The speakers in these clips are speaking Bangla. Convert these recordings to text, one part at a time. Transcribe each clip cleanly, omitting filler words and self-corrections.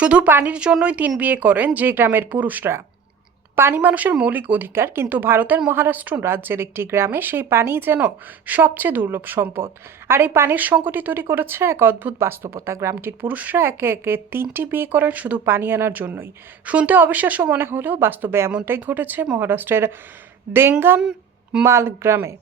শুধু পানির জন্যই ৩ বিয়ে করেন যে গ্রামের পুরুষরা। পানি মানুষের মৌলিক অধিকার, কিন্তু ভারতের মহারাষ্ট্র রাজ্যের একটি গ্রামে সেই পানিই যেন সবচেয়ে দুর্লভ সম্পদ। আর এই পানির সংকটই তৈরি করেছে এক অদ্ভুত বাস্তবতা। গ্রামটির পুরুষরা একে একে ৩টি বিয়ে করেন শুধু পানি আনার জন্যই। শুনতে অবিশ্বাস্য মনে হলেও বাস্তবে এমনটাই ঘটেছে মহারাষ্ট্রের দেঙ্গান মাল গ্রামে।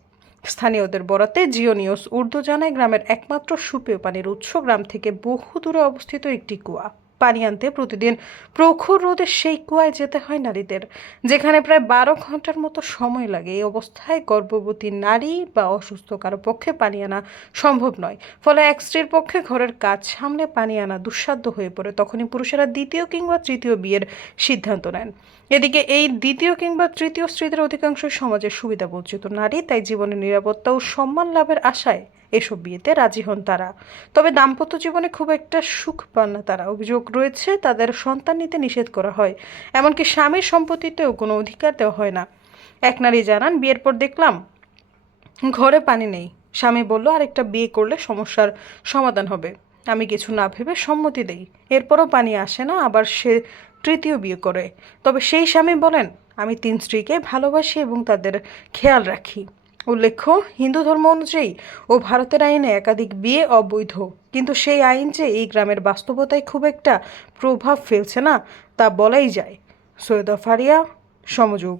স্থানীয়দের বরাতে জিও নিউজ উর্দু জানায়, গ্রামের একমাত্র সুপেয় পানির উৎস গ্রাম থেকে বহু দূরে অবস্থিত একটি কুয়া। পানি আনতে প্রতিদিন প্রখর রোদে সেই কুয়ায় যেতে হয় নারীদের, যেখানে প্রায় 12 ঘন্টার মতো সময় লাগে। এই অবস্থায় গর্ভবতী নারী বা অসুস্থ কারো পক্ষে পানি আনা সম্ভব নয়। ফলে এক স্ত্রীর পক্ষে ঘরের কাজ সামলে পানি আনা দুঃসাধ্য হয়ে পড়ে। তখনই পুরুষেরা দ্বিতীয় কিংবা তৃতীয় বিয়ের সিদ্ধান্ত নেন। এদিকে এই দ্বিতীয় কিংবা তৃতীয় স্ত্রীদের অধিকাংশই সমাজের সুবিধা বঞ্চিত নারী, তাই জীবনের নিরাপত্তা ও সম্মান লাভের আশায় এসব বিয়েতে রাজি হন তারা। তবে দাম্পত্য জীবনে খুব একটা সুখ পান না তারা। অভিযোগ রয়েছে তাদের সন্তান নিতে নিষেধ করা হয়, এমনকি স্বামীর সম্পত্তিতেও কোনো অধিকার দেওয়া হয় না। এক নারী জানান, বিয়ের পর দেখলাম ঘরে পানি নেই। স্বামী বলল আরেকটা বিয়ে করলে সমস্যার সমাধান হবে। আমি কিছু না ভেবে সম্মতি দেই। এরপরও পানি আসে না, আবার সে তৃতীয় বিয়ে করে। তবে সেই স্বামী বলেন, আমি 3 স্ত্রীকে ভালোবাসি এবং তাদের খেয়াল রাখি। উল্লেখ্য, হিন্দু ধর্ম অনুযায়ী ও ভারতের আইনে একাধিক বিয়ে অবৈধ, কিন্তু সেই আইন যে এই গ্রামের বাস্তবতায় খুব একটা প্রভাব ফেলছে না তা বলাই যায়। সৈয়দা ফারিয়া, সমযোগ।